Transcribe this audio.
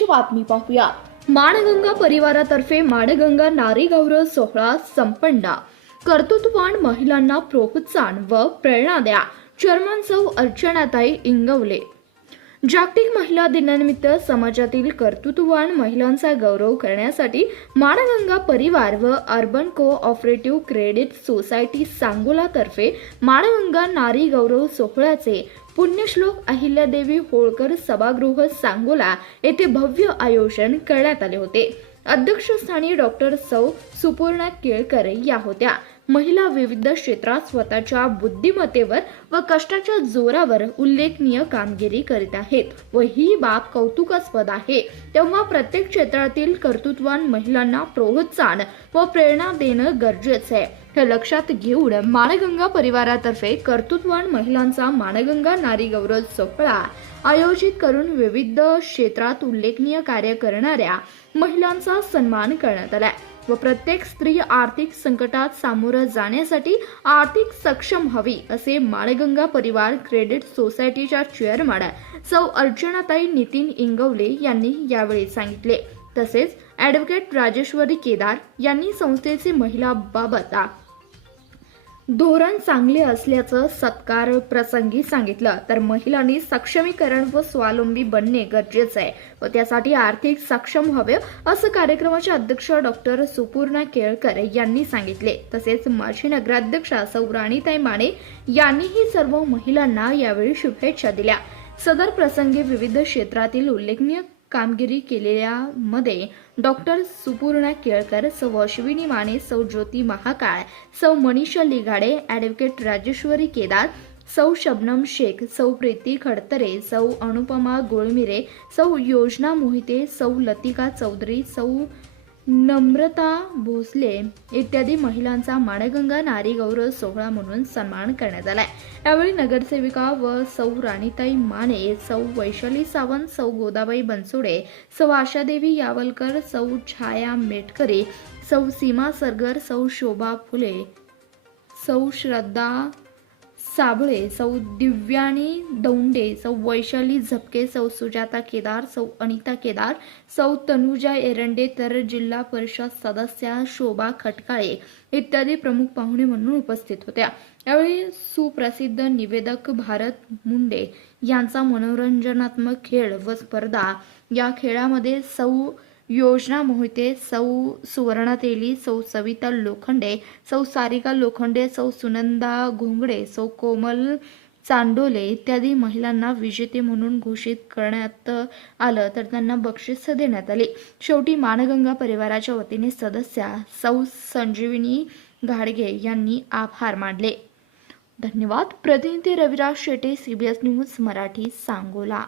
महत्त्वाची बातमी पाहूया। माणगंगा परिवारातर्फे माणगंगा नारी गौरव सोहळा संपन्न। कर्तृत्ववान महिलांना प्रोत्साहन व प्रेरणा द्या। चेअरमन सौ अर्चनाताई इंगवले। जागतिक महिला दिनानिमित्त समाजातील कर्तृत्ववान महिलांचा गौरव करण्यासाठी माणगंगा परिवार व अर्बन कोऑपरेटिव्ह क्रेडिट सोसायटी सांगोलातर्फे माणगंगा नारी गौरव सोहळ्याचे पुण्यश्लोक अहिल्यादेवी होळकर सभागृह सांगोला येथे भव्य आयोजन करण्यात आले होते। अध्यक्षस्थानी डॉक्टर सौ सुपूर्णा केळकर या होत्या। महिला विविध क्षेत्रात स्वतःच्या बुद्धिमत्तेवर व कष्टाच्या जोरावर उल्लेखनीय कामगिरी करीत आहेत व ही बाब कौतुकास्पद आहे। तेव्हा प्रत्येक क्षेत्रातील कर्तृत्ववान महिलांना प्रोत्साहन व प्रेरणा देणं गरजेचं आहे। हे लक्षात घेऊन माणगंगा परिवारातर्फे कर्तृत्ववान महिलांचा माणगंगा नारी गौरव सोहळा आयोजित करून विविध क्षेत्रात उल्लेखनीय कार्य करणाऱ्या महिलांचा सन्मान करण्यात आला व प्रत्येक स्त्री आर्थिक संकटात सामोरं जाण्यासाठी आर्थिक सक्षम हवी असे माणगंगा परिवार क्रेडिट सोसायटीच्या चेअरमन सौ अर्चनाताई नितीन इंगवले यांनी यावेळी सांगितले। तसेच ॲडव्होकेट राजेश्वरी केदार यांनी संस्थेचे महिलांबाबत धोरण चांगले असल्याचं सत्कार प्रसंगी सांगितलं। तर महिलांनी सक्षमीकरण व स्वावलंबी बनणे गरजेचं आहे व त्यासाठी आर्थिक सक्षम व्हावे असं कार्यक्रमाचे अध्यक्ष डॉक्टर सुपूर्णा केळकर यांनी सांगितले। तसेच माजी नगराध्यक्षा सौ राणीताई माने यांनीही सर्व महिलांना यावेळी शुभेच्छा दिल्या। सदर प्रसंगी विविध क्षेत्रातील उल्लेखनीय कामगिरी केलेल्यामध्ये डॉक्टर सुपूर्णा केळकर, सौ अश्विनी माने, सौ ज्योती महाकाळ, सौ मनीषा लिगाडे, ॲडव्होकेट राजेश्वरी केदार, सौ शबनम शेख, सौ प्रीती खडतरे, सौ अनुपमा गोळमिरे, सौ योजना मोहिते, सौ लतिका चौधरी, सौ नम्रता भोसले इत्यादी महिलांचा माणगंगा नारी गौरव सोहळा म्हणून सन्मान करण्यात आलाय। यावेळी नगरसेविका व सौ राणीताई माने, सौ वैशाली सावंत, सौ गोदाबाई बनसोडे, सौ आशादेवी यावलकर, सौ छाया मेटकरी, सौ सीमा सरगर, सौ शोभा फुले, सौ श्रद्धा साबळे, सौ दिव्यानी दौंडे, सौ वैशाली झपके, सौ सुजाता केदार, सौ अनिता केदार, सौ तनुजा एरंडे तर जिल्हा परिषद सदस्या शोभा खटकाळे इत्यादी प्रमुख पाहुणे म्हणून उपस्थित होत्या। यावेळी सुप्रसिद्ध निवेदक भारत मुंडे यांचा मनोरंजनात्मक खेळ व स्पर्धा, या खेळामध्ये सौ योजना मोहिते, सौ सुवर्णा तेली, सौ सविता लोखंडे, सौ सारिका लोखंडे, सौ सुनंदा घोंगडे, सौ कोमल चांडोले इत्यादी महिलांना विजेते म्हणून घोषित करण्यात आलं तर त्यांना बक्षीस देण्यात आले। शेवटी माणगंगा परिवाराच्या वतीने सदस्या सौ संजीवनी घाडगे यांनी आभार मानले। धन्यवाद। प्रतिनिधी रविराज शेटे, CBS न्यूज मराठी, सांगोला।